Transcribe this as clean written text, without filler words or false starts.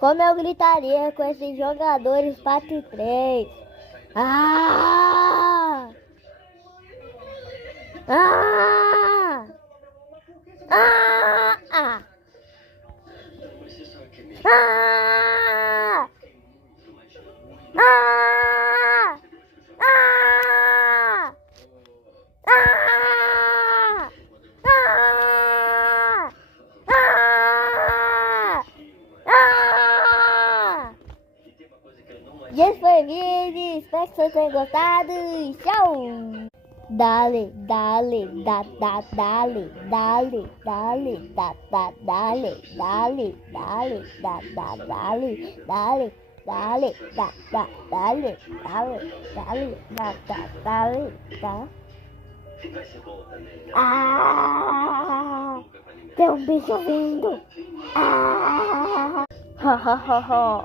Como eu gritaria com esses jogadores 4-3. Ah! Ah! Ah! Ah! Ah! Ah! Ah! Ah! Ah! Ah! Ah! E esse foi o vídeo, espero que vocês tenham gostado. Tchau! Dale, dale, dale, dale, dale, dale, dale, dale, dale, dale, dale, dale, dale, dale. Ah! Tem um bicho vindo! Ah! Ha, ha, ha, ha.